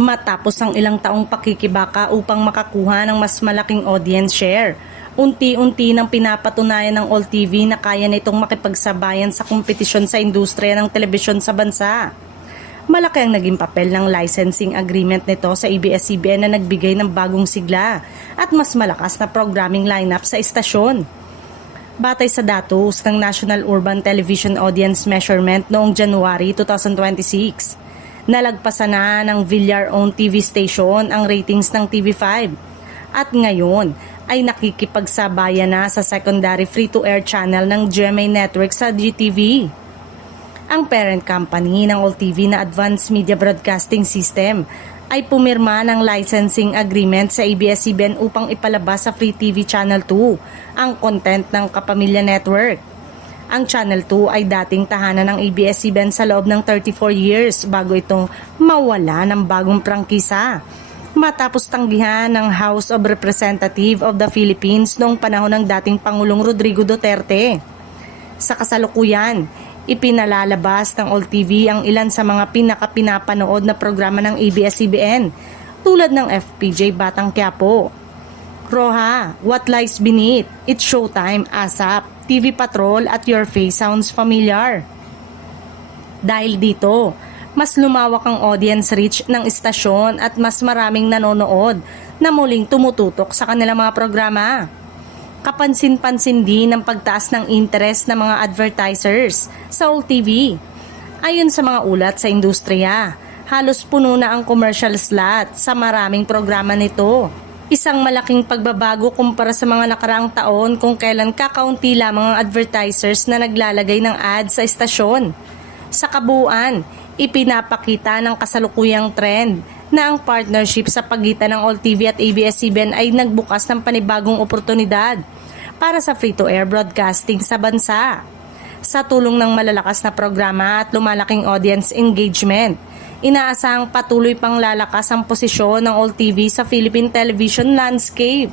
Matapos ang ilang taong pakikibaka upang makakuha ng mas malaking audience share, unti-unti nang pinapatunayan ng All TV na kaya nitong makipagsabayan sa kompetisyon sa industriya ng telebisyon sa bansa. Malaki ang naging papel ng licensing agreement nito sa ABS-CBN na nagbigay ng bagong sigla at mas malakas na programming lineup sa istasyon. Batay sa datos ng National Urban Television Audience Measurement noong January 2026, nalagpasan na ng Villar-owned TV station ang ratings ng TV5 at ngayon ay nakikipagsabayan na sa secondary free-to-air channel ng GMA Network sa GTV. Ang parent company ng All TV na Advanced Media Broadcasting System ay pumirma ng licensing agreement sa ABS-CBN upang ipalabas sa Free TV Channel 2 ang content ng Kapamilya Network. Ang Channel 2 ay dating tahanan ng ABS-CBN sa loob ng 34 years bago itong mawala ng bagong prangkisa. Matapos tanggihan ng House of Representatives of the Philippines noong panahon ng dating Pangulong Rodrigo Duterte. Sa kasalukuyan, ipinalalabas ng All TV ang ilan sa mga pinakapinapanood na programa ng ABS-CBN tulad ng FPJ Batang Quiapo, Roja, What Lies Beneath, It's Showtime, ASAP, TV Patrol at Your Face Sounds Familiar. Dahil dito, mas lumawak ang audience reach ng istasyon at mas maraming nanonood na muling tumututok sa kanilang mga programa. Kapansin-pansin din ang pagtaas ng interest ng mga advertisers sa All TV. Ayon sa mga ulat sa industriya, halos puno na ang commercial slot sa maraming programa nito. Isang malaking pagbabago kumpara sa mga nakaraang taon kung kailan kakaunti lamang ang advertisers na naglalagay ng ads sa istasyon. Sa kabuuan, ipinapakita ng kasalukuyang trend na ang partnership sa pagitan ng All TV at ABS-CBN ay nagbukas ng panibagong oportunidad para sa free-to-air broadcasting sa bansa. Sa tulong ng malalakas na programa at lumalaking audience engagement, inaasahang patuloy pang lalakas ang posisyon ng All TV sa Philippine television landscape.